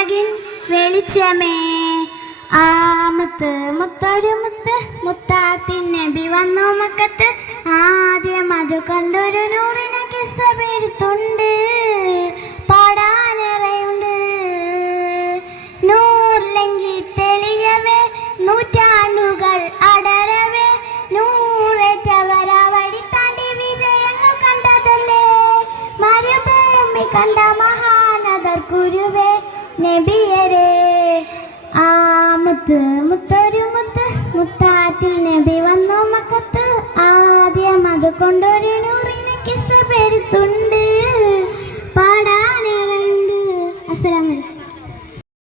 ഉലകിൻ വെളിച്ചമേ. ആ മുത്ത് മുത്തൊരു മുത്ത് മുത്താത്തിൻ നബി വന്നു മക്കത്ത്. ആദ്യം അത് കണ്ടൊരു നൂറിന് കിസ്സ പെടുത്തുണ്ട്, പാടാനേറെയുണ്ട്. നൂറിലെങ്കി തെളിയവേ നൂറ്റാണ്ടുകൾ അടരവേ, നൂറേറ്റവരാവടി താണ്ടി വിജയങ്ങൾ കണ്ടതല്ലേ. മരുഭൂമി കണ്ട മഹാനദർ കുരുവേ നബിയരേ. ആ മുത്ത് മുത്തൊരു മുത്ത് മുത്താത്തിൽ നബി വന്നു മക്കത്ത്. ആദ്യം അത് കൊണ്ടൊരു